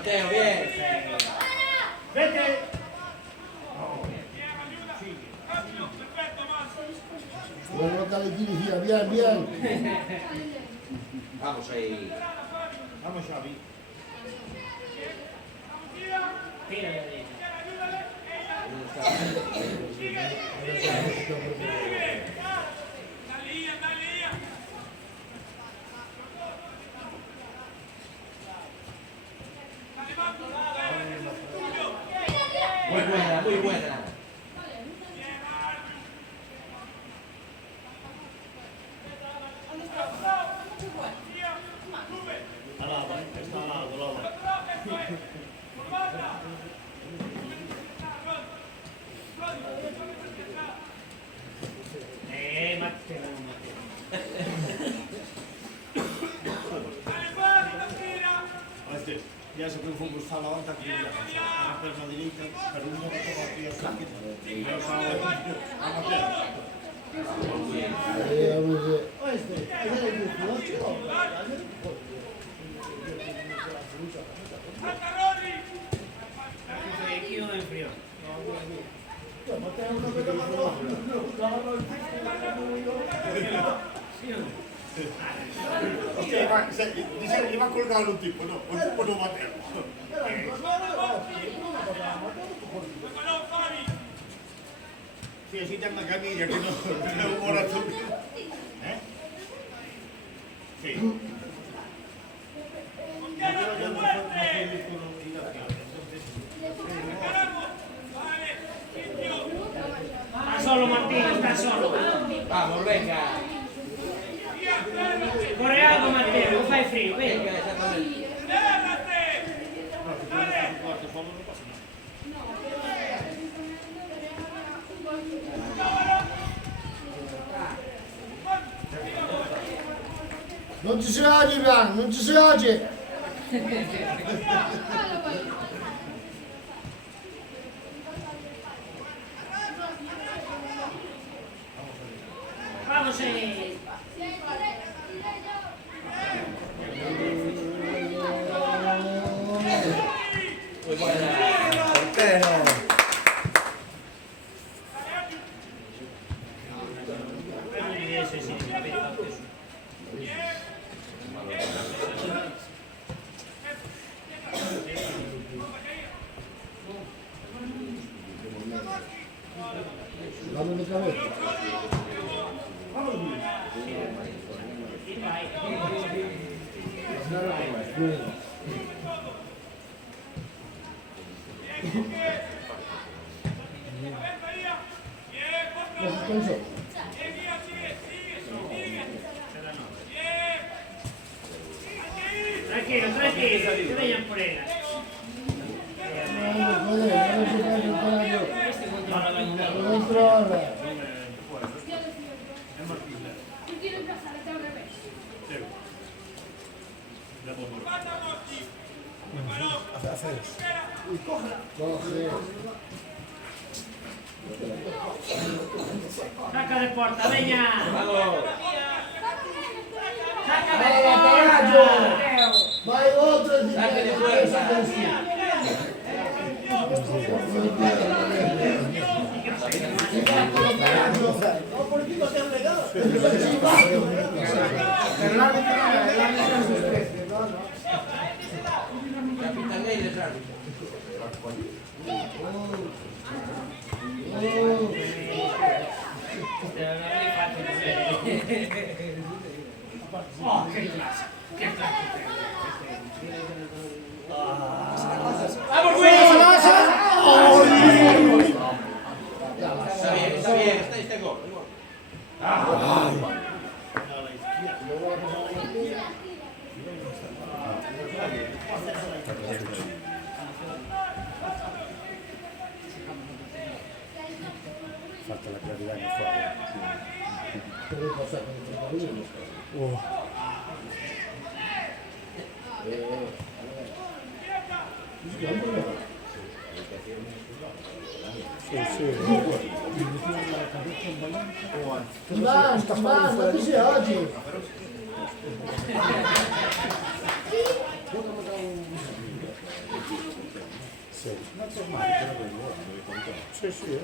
Matteo, vieni. Vete. Vuoi guardare i tiri, via, via, via. Vamos ahí. Vamos, Xavi. Tira de ahí. Muy buena, muy buena. Está al lado, Lola. Matteo. Ya se puede buscar la banda que la perna derecha, pero un momento aquí al saque. Io non frio. Dice, va a colgar un tipo, no, un tipo no Matteo. Sì, si dà una camiglia che non è un moratore. Sì. Sta solo Martino, sta solo. Vamos, venga. Correato Matteo, non fai frio, vedi? Venga, esattamente. Non ci si oggi, Pian, non ci si oggi. Vamos ahí. Muy buena. Portero. Sì, sì, Dammi una cavetta. tranquillo, tranquillo, che vengono pure. Sacca le porta, venga! Vamos. Sacca le porta! Vai oltre di Sacca di fuerza. Capitanelli e arbitro. Oh, che classe! Che classe! ¡Vamos, güey! Está bien, está gol. Fatta la claridad in fuori. Devo passare con il trampolino. Ivan, non ti sei oggi? Sí, sí, bueno.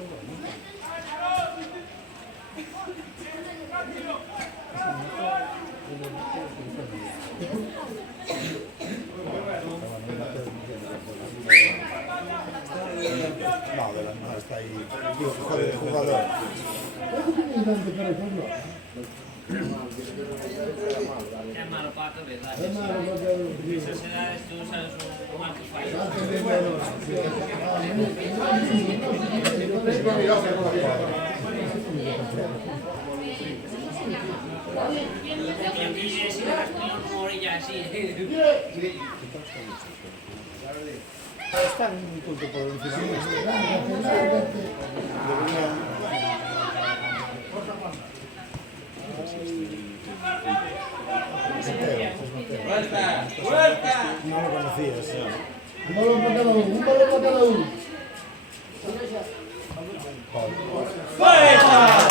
No, no, está ahí. Digo, joder, el jugador. Es malo pato, ¿verdad? Es malo, porque... Esas edades tú sabes un mal que falla. Y a mí si le das una orilla así. Están un punto por encima nuestro. Vuelta, vuelta. No lo conocías. Un balón para cada uno, un balón para cada uno. Vuelta.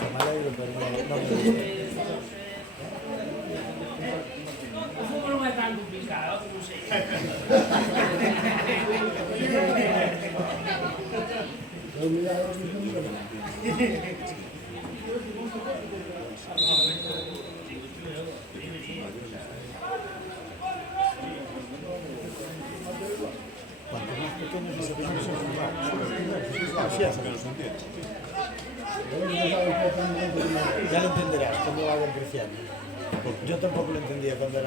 Me alegro, pero no me gusta. El fútbol no es tan complicado como se Cuanto más pequeños los equipos son más. Así es. Ya lo entenderás cuando vayan creciendo. Yo tampoco lo entendía cuando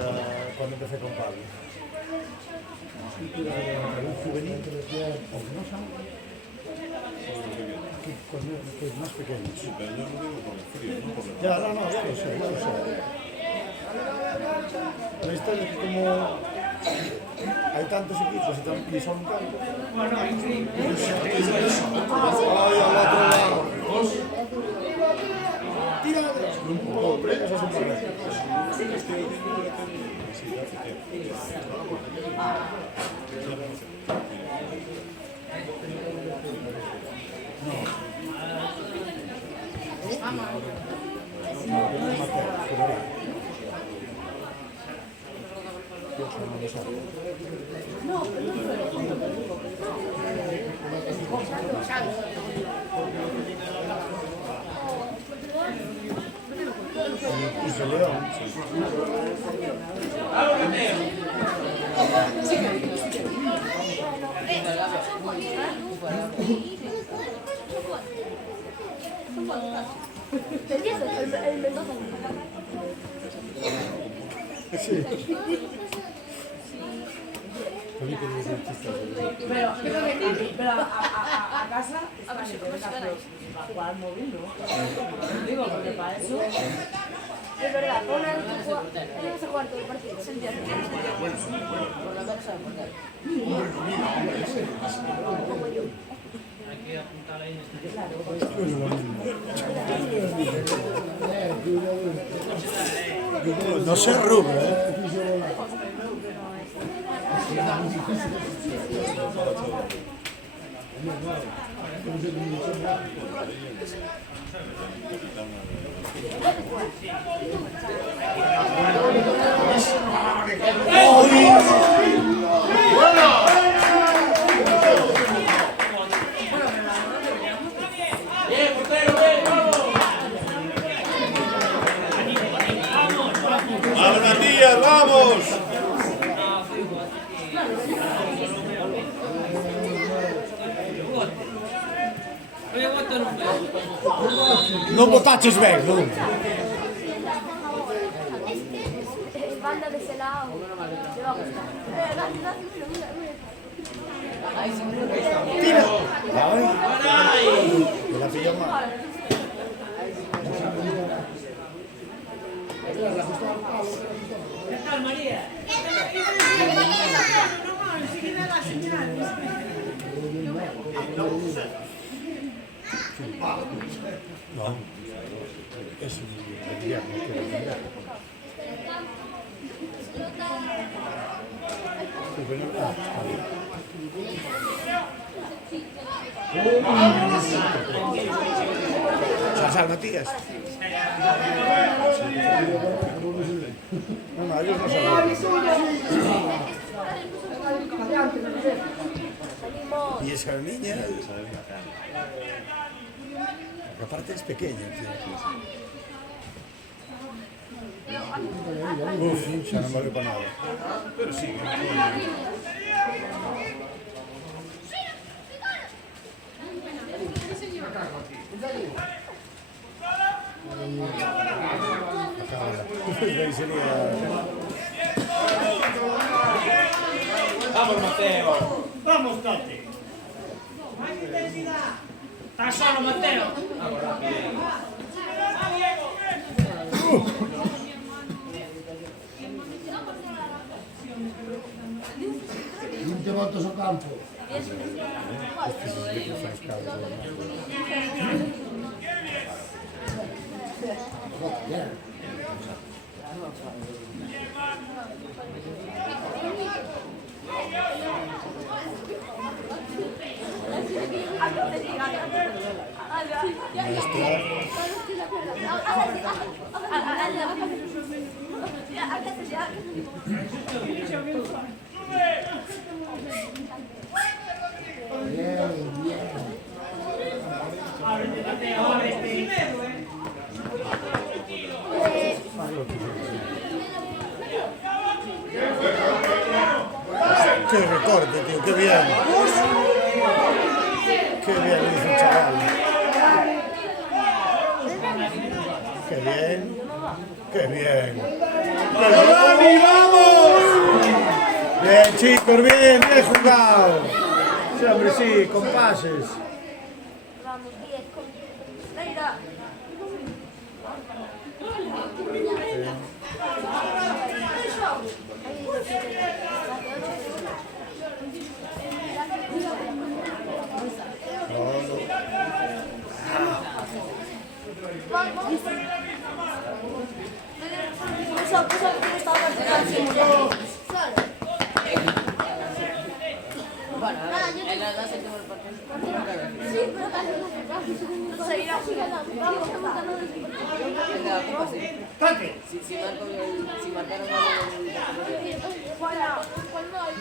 empecé con Pablo. Un juvenil que es más pequeño. Ya, no, ya lo sé. La historia es que como hay tantos equipos y son tantos. Ay, al otro lado. Tira. Eso es un problema. Y León. El Mendoza. Sí. Pero quiero venir, pero a casa está bien, para jugar al móvil, ¿no? Digo, porque para eso... Es verdad, una vez tienes que jugar todo el partido, se entiende. Por lo menos sabe portar. Como yo. hay que apuntar ahí en esta. No sé Rubén, Bien, portero, bien, vamos. ¡Vamos, Matías, vamos! non botaches ben, non? Banda de ese lado. Te va a gustar. Tira. Ay, me la pilló mal. ¿Qué tal, María? No, es un invierno que vendrá. Sal, Matías. No, ellos no saben. Y esa niña, que aparte es pequeña, tío. Uf, ya no vale para nada. Pero sí. Ahí sería... Vamos, Mateo. Vamos, Tote. Está solo, Mateo. Vinte votos ao campo. Bien, bien. Ábrete, Mateo, ábrete. Qué recorte, tío, qué bien. Qué bien lo hizo el chaval. Qué bien. Qué bien. ¡Dani, vamos! Bien, chicos, bien, bien jugado. Sí, hombre, sí, con pases. Vamos, 10 con... Mira. Bueno, en la edad se quedó el partido. Sí, pero casi seguirá jugando. Vamos a matarlo de su Tote. Si marcaron cuando hay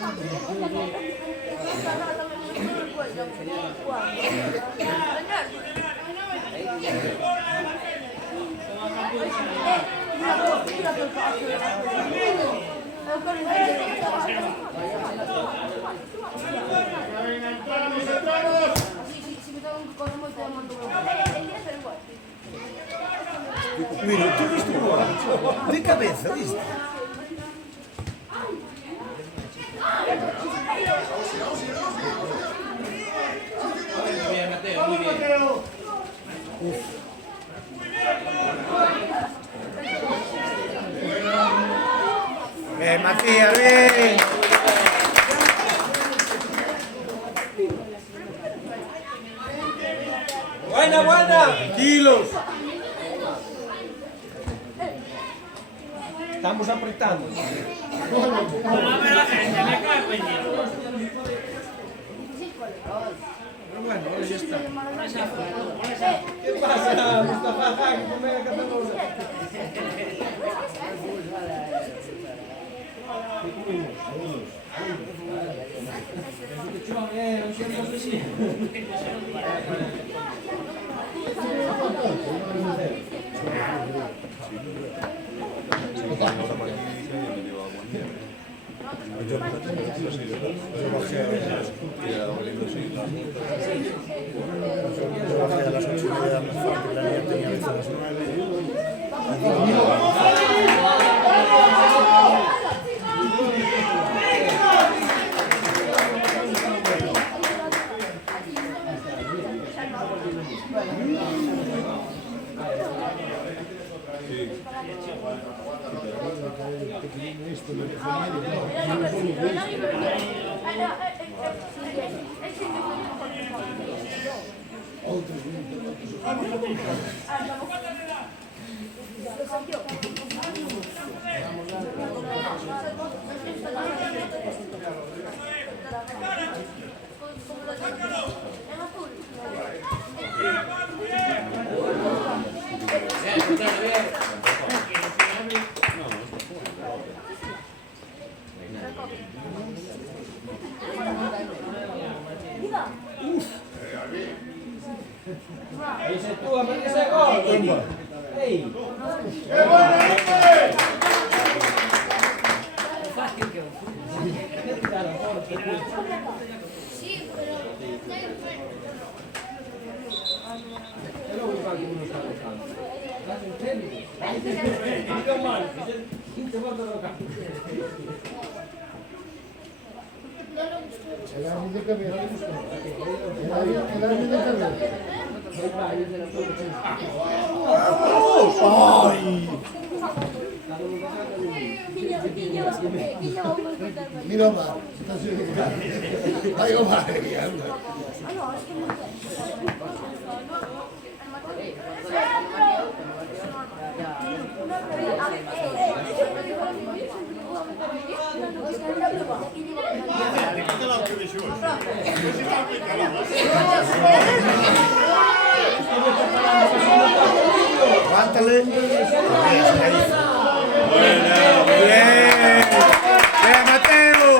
Mira, tú viste igual. De cabeza, ¿viste? Muy bien, Mateo, muy bien. Bien, Matías, bien. Buena, buena. Tranquilos. Estamos apretando. A ver la gente, me cago en Dios. Pero bueno, ahora ya está. ¿Qué pasa, Mustafa? ¿Cómo era que hacemos? Yo bajé a las 8:30 más fuerte, la niña tenía hasta las 9. Dico mal, 15 volte lo capo. E darmi di capire. E darmi di capire. Mira Omar, vai Omar, Aguántale. Buena, bien. Bien, Mateo.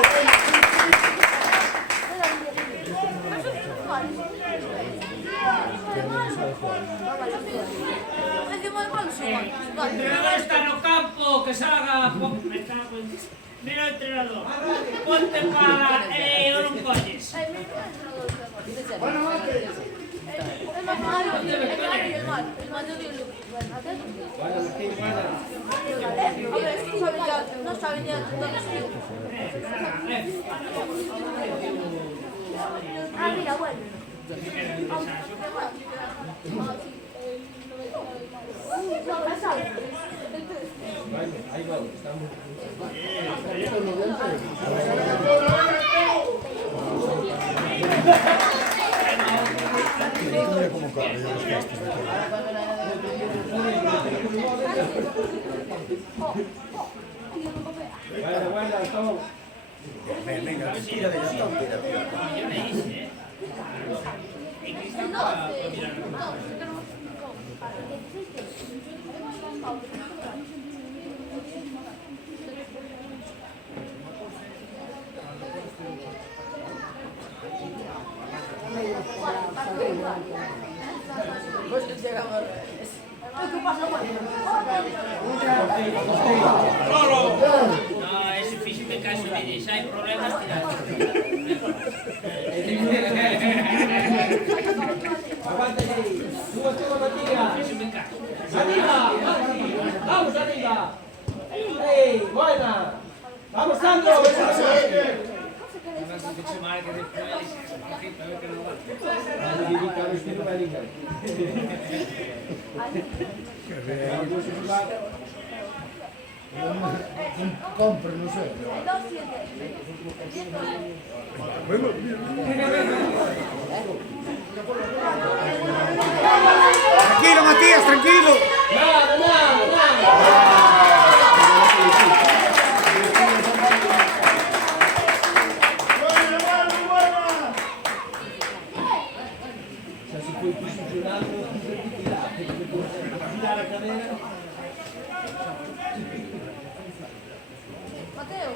El entrenador está en el campo, que salga. Me cago en... Mira el entrenador. Ponte para Orocolles. No saben ya Ah, mira, bueno. Ahí va, estamos. Mira cómo corre, ya los gastos de todo. Guarda, estamos. Venga, tira de ya, tira. Yo le hice, No, es difícil de caso de si hay problemas, Aguanta ahí. Sube todo, Matías. Arriba, vamos arriba. ¡Ey, buena! ¡Vamos, Sandro! compro, non so. Tranquilo, Matías, tranquilo. Se si puoi più suggiurando, tirare la cadena. Mateo.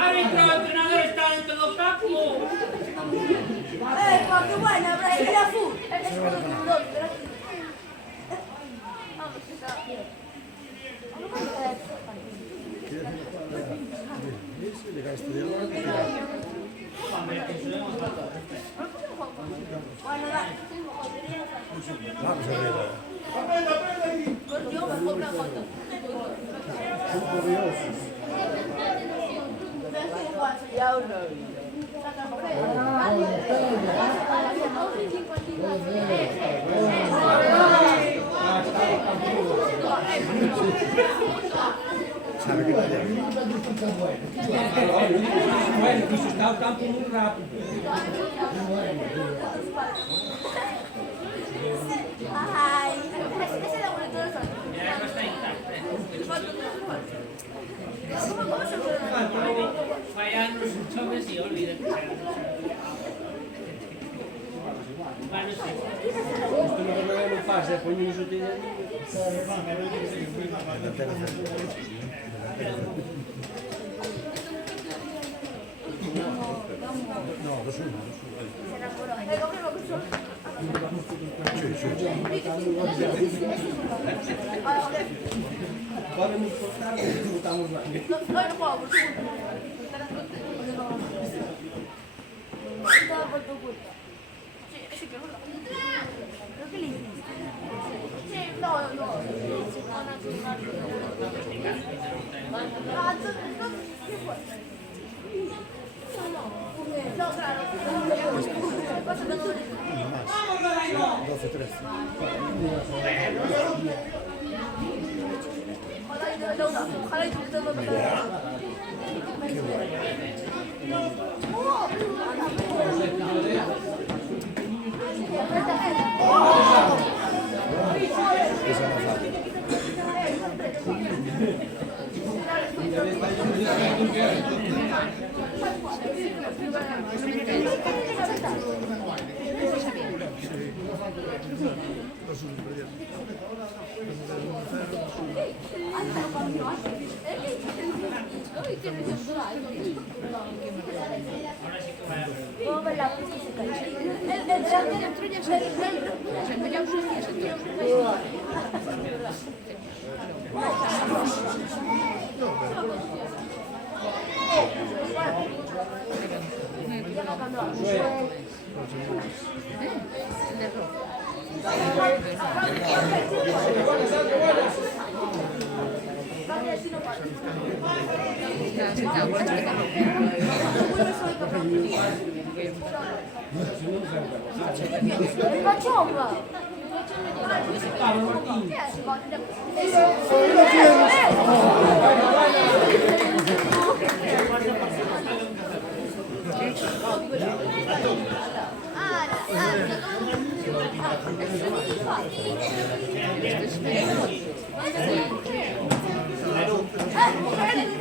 Árbitro, el entrenador está dentro del campo. ¡Qué buena, Brian! ¡Mira, Fu! Es como que un dos, pero aquí. Vamos, está bien. Llega a estudiar ahora, tira. Bueno, dale. Vamos arriba. Pues yo me compro foto. Ya uno. Sabe que vaya. Bueno, dice, está el campo muy rápido. Ay, ese es la bonito del sol. Mira, eso está intacto. Fallan los choques y olvídate. Bueno, sí. Esto no lo pasa, poi non so dire. Delantero centro. No, 2-1. Podemos cortar, botamos lá. No, no puedo, por segundo. Todo por tu culpa. Sí, que es verdad. Creo que le hiciste. No. Entonces, ¿qué fue? No, claro. ¿Cuánto te dura? 12, 13. Ojalá y tú te lo Esa no falta. Puedo ver la música.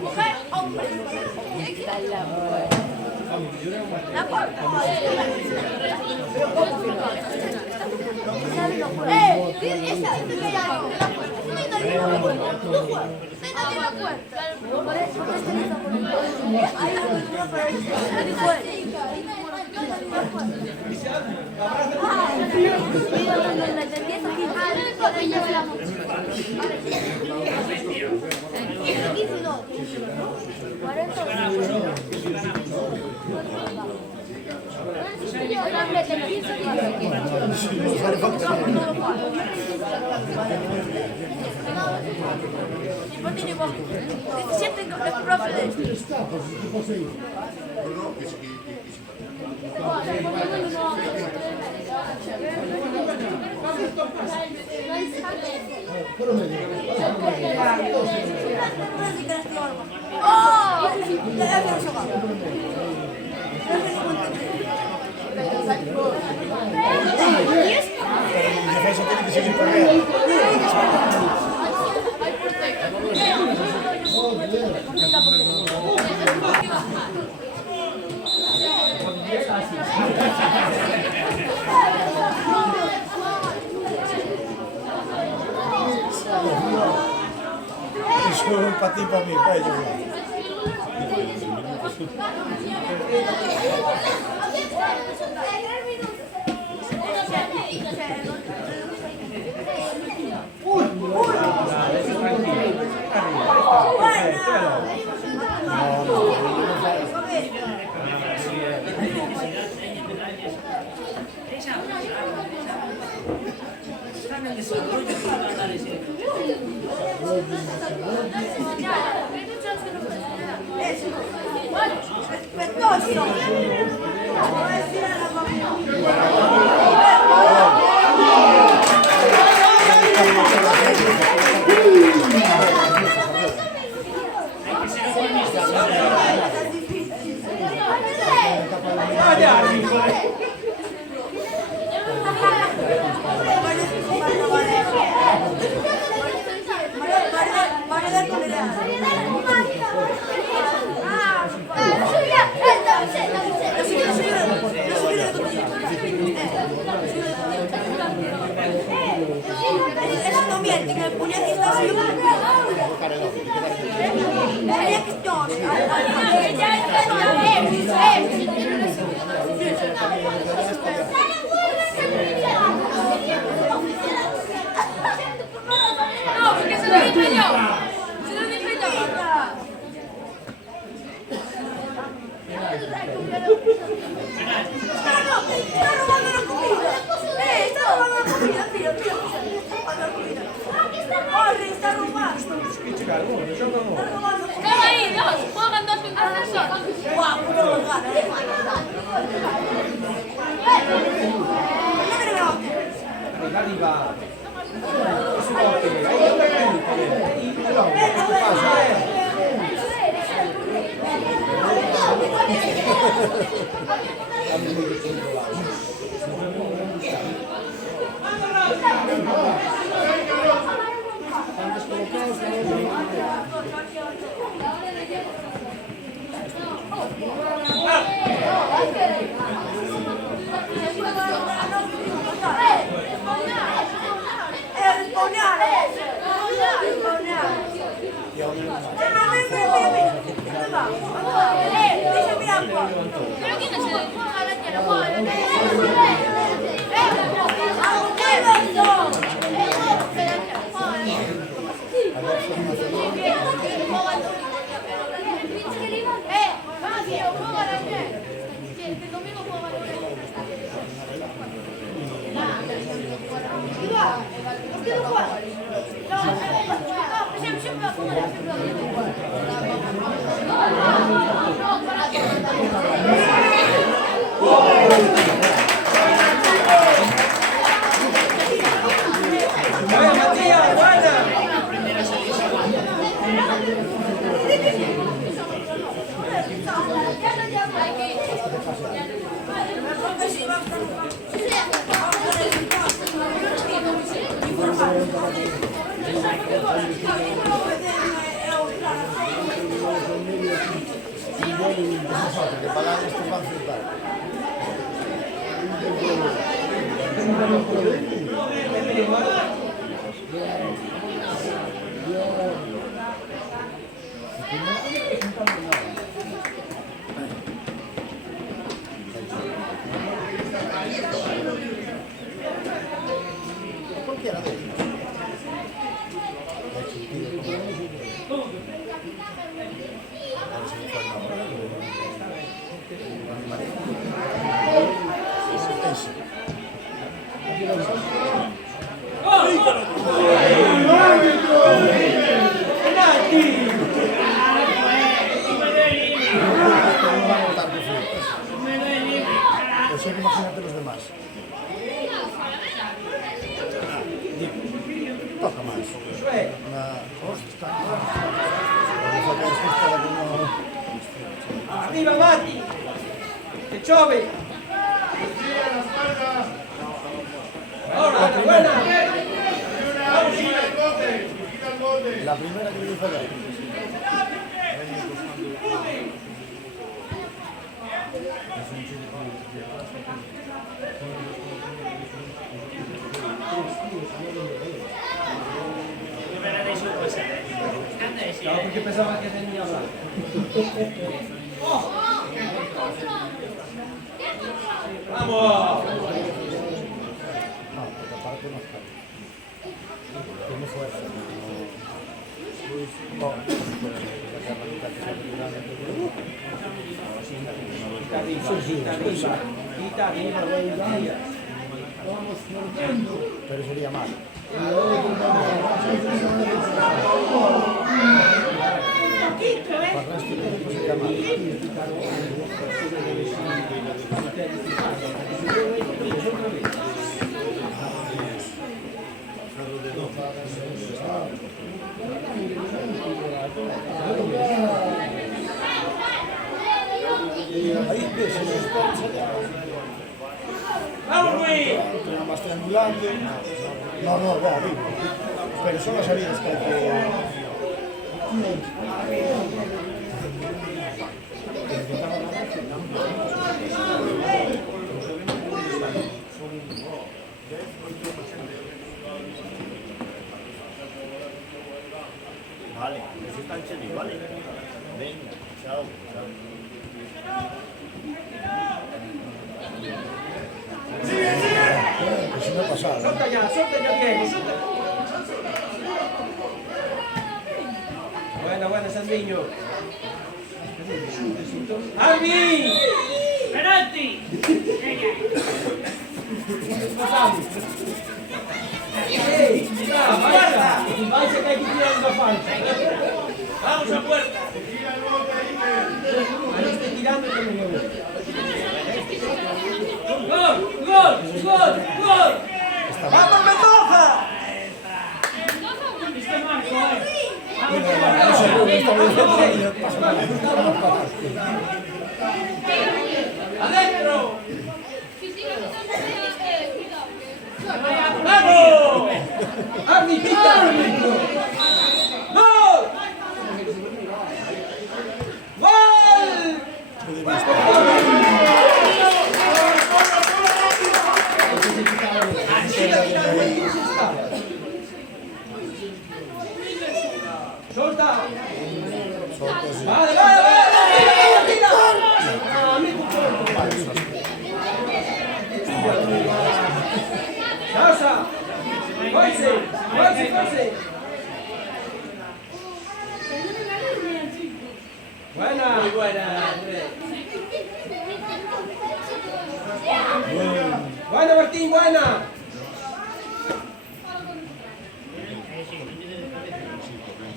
Mujer, hombre. La puerta. Defensa tiene que seguir corriendo. Eso es un patín para mí, para ellos. Está en el desarrollo que va a dar ese. Respetuoso. acá arriba. Que pagan estos van a flipar. Cualquiera de ellos. Pues imagínate los demás. Toca más. Una costa. Arriba, Mati. Que chove. Ahora, buena. La primera que dijo de Claro, porque pensaba que tenía hablar. ¡Vamos! no, porque aparte no está. Tiene fuerza. No, Quita arriba. pero sería mal. Sería mal. Ahí ves, ¡Vamos, Luis! una más triangulante. No, ya, digo. Pero son las salidas que hay que... Vale, eso está en vale. Venga, chao, chao. Eso me ha pasado. Suelta ya, Diego, suelta. Buena, Sandiño. ¡Albi! ¡Penalti! ¡Ey! ¡Afuera! Vais a que hay que tirar una falta. ¡Vamos a puerta! Ahí estoy tirando y no me veo. ¡Gol! ¡Gol! ¡Gol! ¡Gol! ¡Vamos, Mendoza! Este Marco, ¡Adentro! ¡Vamos! ¡Árbitro! ¡Gol! ¡Gol! ¡Solta! ¡Vale, vale, vale! ¡Tira! ¡Casa! ¡Forse! ¡Forse, forse! Buena. Muy buena. Buena, Martín, buena.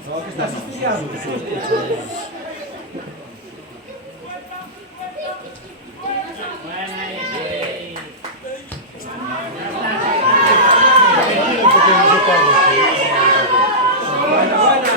No, que estás estudiando. Buena, buena.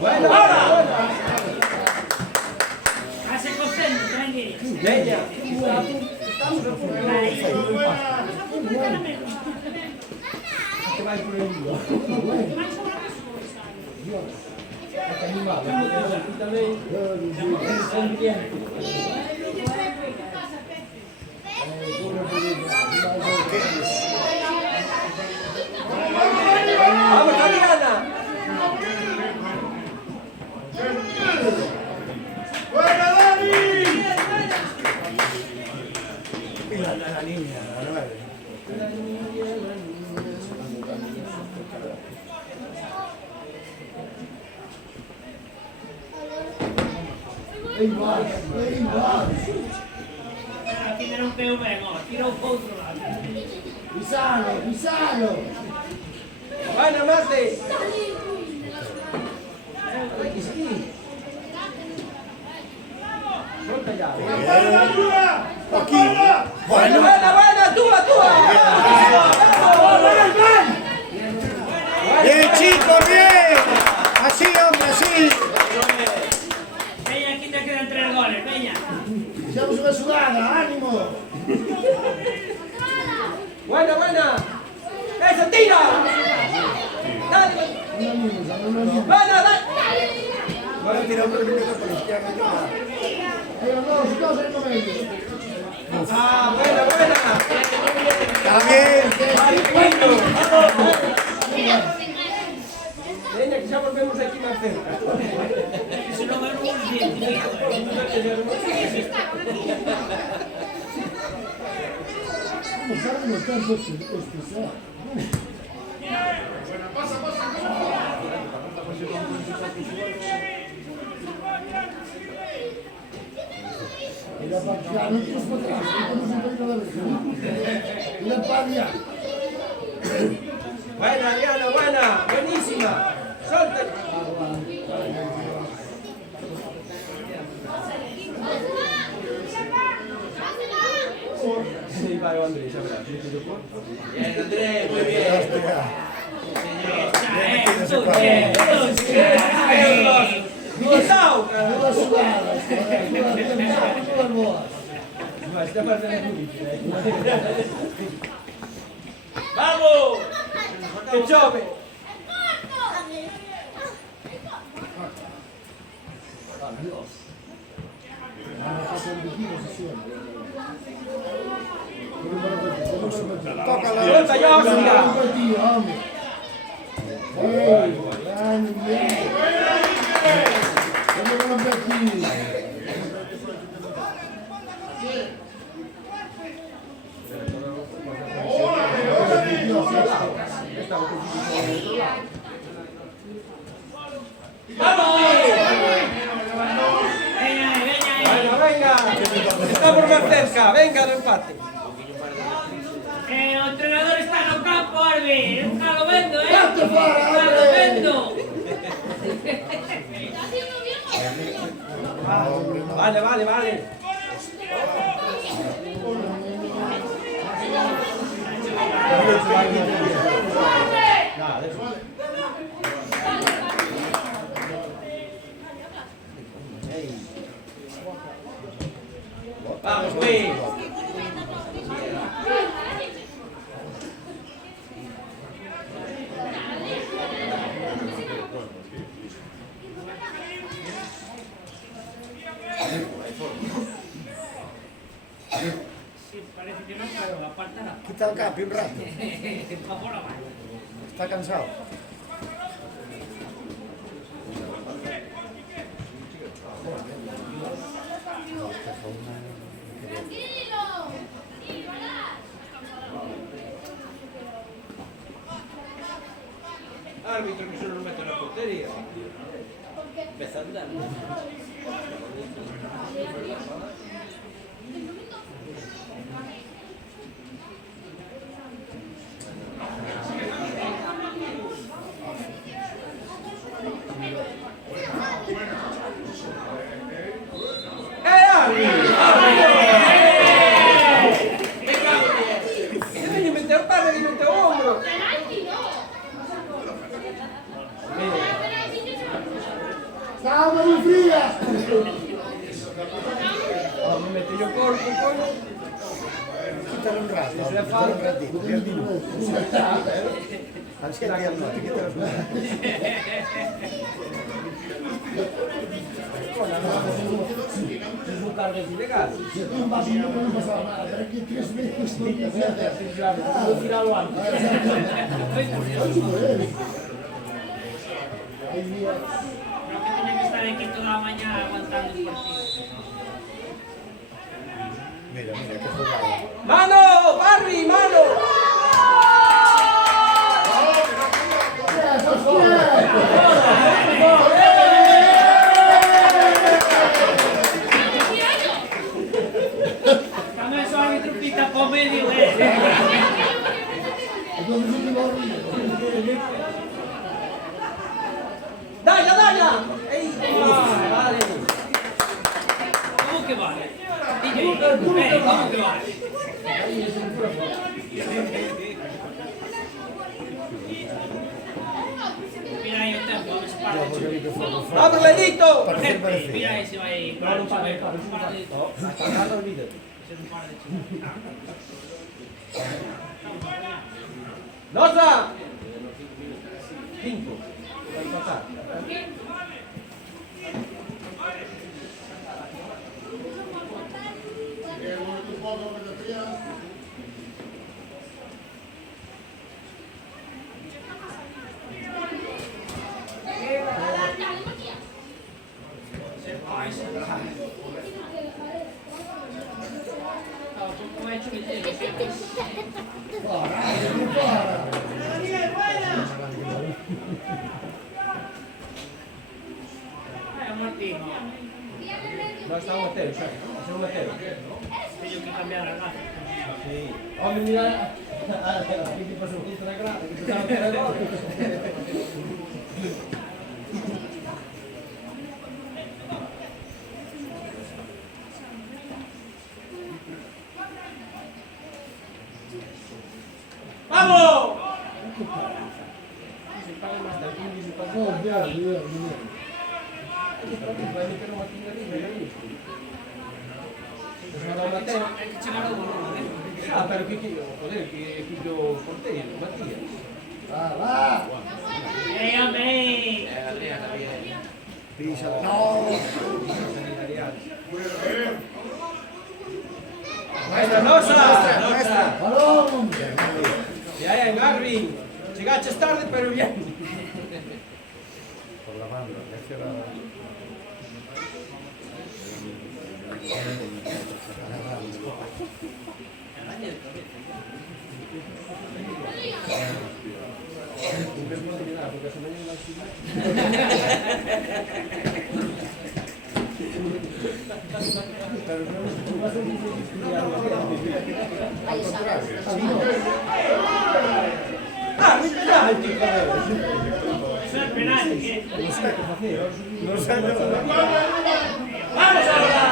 Bueno, Hace contento, tranquilo. Leña. Che vai pure io. Vamos, Tatiana. ¡Buena, Dani! La niña, la 9. Ei, vai! Aquí tiene un PV, no, tira un poco otro lado. Pisano, Pisano! Buena, Mate. Solta ya. Aquí. Buena, buena, buena, tua, tua. Bien, chicos, bien. Así, hombre, así. Peña, aquí te quedan 3 goles, Peña. Siamo sulla sudata, animo! Buena, buena. Eso, tira. Dale. Buena, dale. Ahora tira un poquito por la izquierda. No, si cosa è meglio! Ah, buena, buena. Está bien. Leña, que ya volvemos aquí más cerca. Si no me lo identifico. Non saranno tanto speciali! E la partiamo, non ti lo spotrassi, non si prende la versione! E la parliamo! Buena, Diana, buena. Buenísima. Solta. Sí, vai, Andrés, ya verás. Bien, Andrés, muy bien. Chao. Nuova sudata! Nuova nuova! Ma stiamo facendo ¡Vamos! che giove. Tócala. Solta, Josica. Ehi, grande, via! Come un bettino! Peña, Buena, venga. Estamos más cerca, venga, el empate. O entrenador está no campo, Arbi. Está lo vendo, Date fora, Está lo hombre. vendo. Vale, vale, vale. Vamos, güey. Sí, parece que no, pero apartará. Quita el capi un rato. Va por la mano. Está cansado. Árbitro que solo lo mete en la portería. Empezando. Devi mettere palle, devi mettere ombro. Calma, mi figlia! Mi metto io corpo, poi. Quítalo un rato. Quítalo un ratito. 10 minutos. Anzi che 10 minuti, quítalo un rato. Non carga di legale. Se tu un bambino non passa nada, perché 3 mesi non ti serve. Devo tirarlo anche. Creo que tiene que estar aquí toda la mañana aguantando el partido. Mira, mira, che jugada. Mano, Barry, mano. Quando è solo mi truppita un po' medio, Dai, dai. Ehi, vale. ¿Cómo que vale? DJ, ¿cómo que vale? Mira ahí el tempo, a ver si para. Apro l'edito. Per fer parecer. Mira ahí si va ahí. No, no para, No, attaccando il video. Nosa! 5. Vai passare. Come hai hecho mi tele? Martino, Ma stavo a te, cioè, siamo a te. meglio che cambiare la Sì. Oh, mi mira. Quindi posso finire la grana, che stavo per la gol. Vamos! Si paga más da 15 per Oh, vero. Vai mettere una mattina lì, hai visto? Sono da una te? Ce n'era uno, Ah, per che figlio portiere, Mattia. Va! Ehi a me! Pisa. No! Maestra nostra! Allora! Ja, Marvin! Llegaste tarde, pero bien. Por la mano, hacia la... Ah, mi penalti, Eso es penal, ¿qué? Non sai dove ¡Vamos ahora!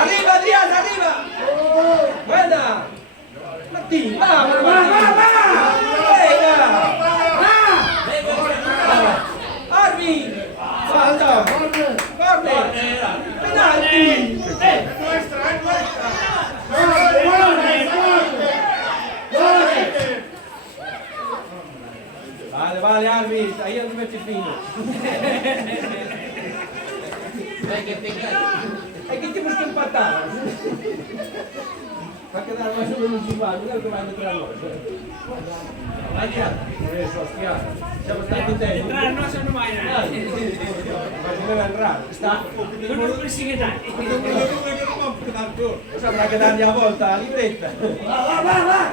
Arriba, Adrián, arriba. Buena. Martín, vamos, venga. Arby. Falta. Corner. Penalti. Vale, vale, Arby. Ahí es donde me fino. Hay que tenemos que empatar. Va a quedar más o menos igual, mira lo que va a meter a los. Vaya, eso, hostia. Ya me está contento. Entrar, no, eso no va a ir. Va a tener el raro. Está. Tú no persigue nadie. Eso habrá que darle a volta a la libreta. Va.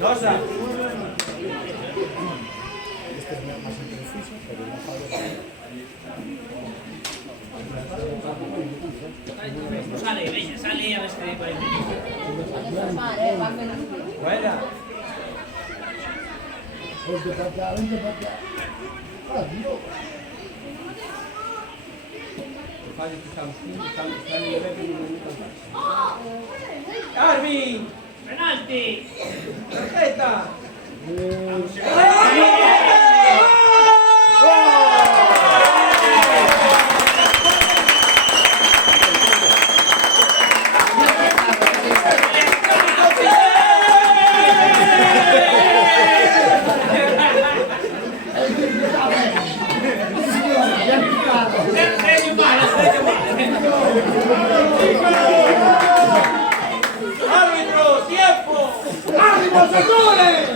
Nosa. Este es más impreciso, pero no sabe. Sale, venga, sale a ver si te por ahí. Buena. Vente para acá, vente para acá. Adiós. Fallo que estamos en el Arby. ¡Penalti! Tarjeta. ¡Árbitro! ¡Tiempo! ¡Árbitro, señores!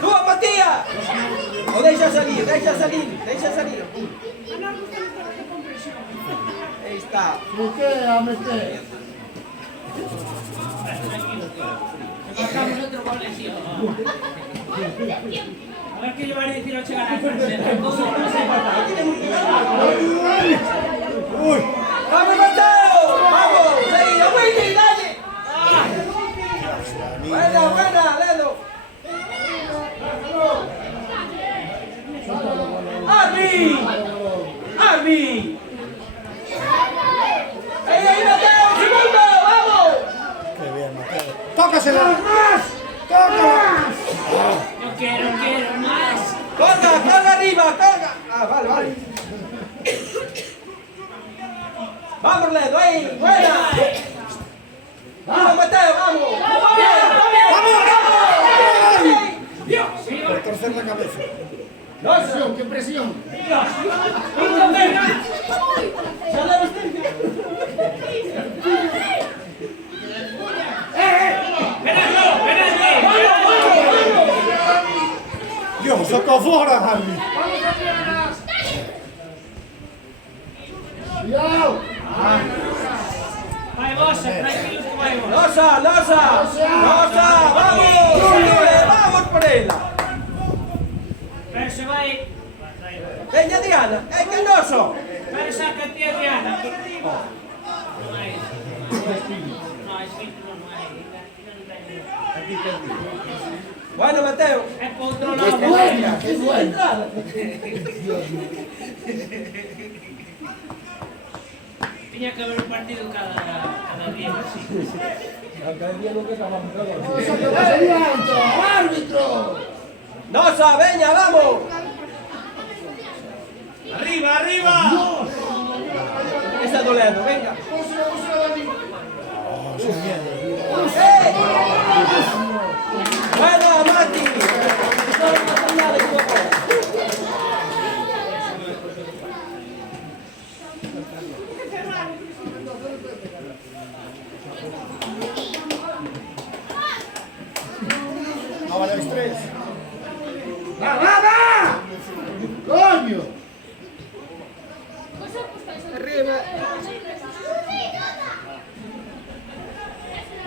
¡Tú, Matías! O deixa salir. Ahí está. Meter. Marcamos otro gol lesivo. A ver qué llevar a decir a llegar a ¡Vamos, Mateo! ¡Vamos! ¡Sí! ¡A Willy, dale! Buena, Ledo. ¡Arby! ¡Ey, Mateo! ¡Segundo! ¡Vamos! Qué bien, Mateo. ¡Tócasela! ¡Tócala! Yo quiero más. ¡Colga arriba! ¡Colga! Ah, vale. ¡Vamos, Ledo! ¡Ey! ¡Buena! ¡Vamos, Mateo! ¡Vamos! Por torcer la cabeza. ¡Presión! ¡Qué presión! Dios, sacó fuera, Harvey. ¡Cuidado! Vai vos, tranquilos que vai vos. ¡Losa! ¡Vamos! ¡Vamos por ella! Pero se vai. ¡Veña, Adriana! ¡Ey, que noso! Pero saca a ti, Adriana. No hay. No, es filtro, no hay. Bueno, Mateo. Es por otro ¡Qué lado. buena! ¡Qué buena! Tenía que haber un partido cada día. ¡Cosa que va a salir alto! ¡Árbitro! ¡Nosa, veña, vamos! ¡Arriba! Está dolendo, venga. ¡Eh! Buena, Mati. No vale los tres. ¡Va! ¡Coño!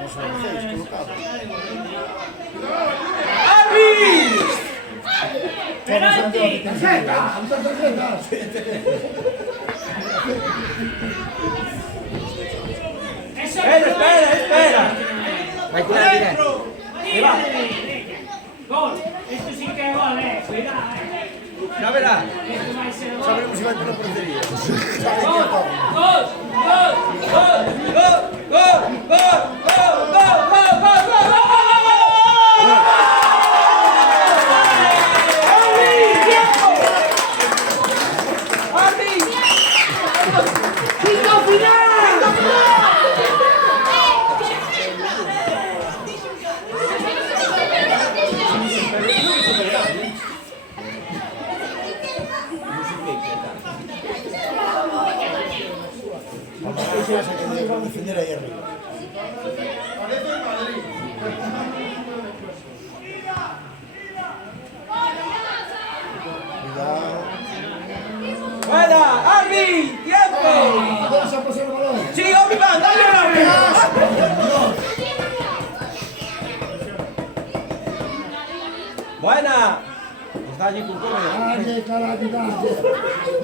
No se lo dejéis colocado. ¡Arby! ¡Penalti! ¡Tarjeta! ¡Muchas tarjetas! ¡Eso Espera! Vai con la diretta. ¡Gol! Esto sí que es gol, cuidado, Ya verás. Esto va a ser gol. Sabremo se vai per la porteria. ¡Gol! ¡Gol! ¡Gol! ¡Gol! Ese vas a tener que defender ahí arriba. Cuidado. ¡Buena! ¡Arbi! ¡Tiempo! ¿Dónde se ha pasado el balón? ¡Sí, Obi-Wan! ¡Dale! ¡Buena! Está allí con Correa. Dale, carajo, dale.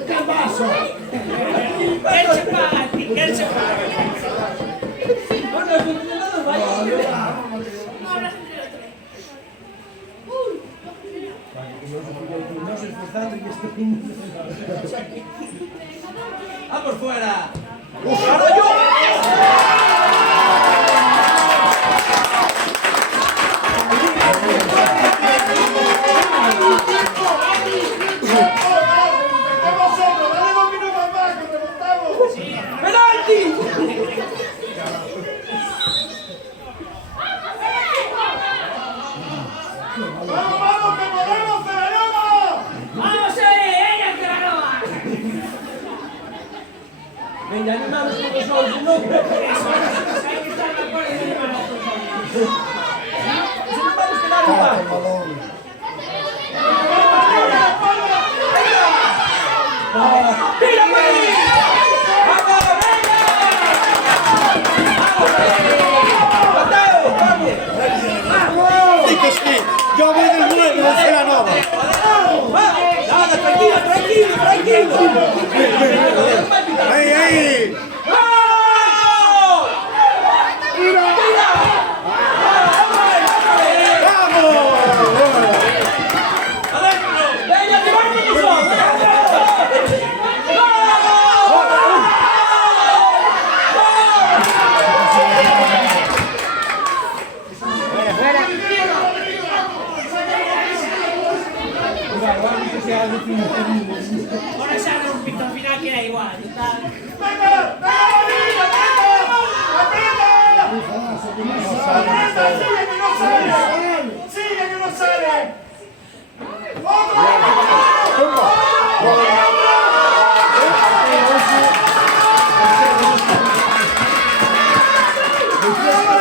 ¡Qué paso! ¡Qué chapati! ¡Qué chapati! Bueno, el entrenador va a no se esforzando y estoy... ¡Vamos fuera! ¡Ahora yo! ¡Penalti! ¡Vamos ahí! ¡Ella que la roba! Venga, animamos todos solos, si no... Hay que estar de acuerdo en animar a todos. Si no vamos a quedar Cata igual. el balón. ¡Tira por ahí! ¡Vamos, venga! ¡Mateo, vamos! Dico sì, io vedo il nuovo, non c'è la nuova. Nada, tranquilo! Ehi, ehi! ¡Vamos! ¡Adentro! ¡Venga, llevamos nosotros! Ahora se abre un pito al final que era igual. Total. ¡Vamos!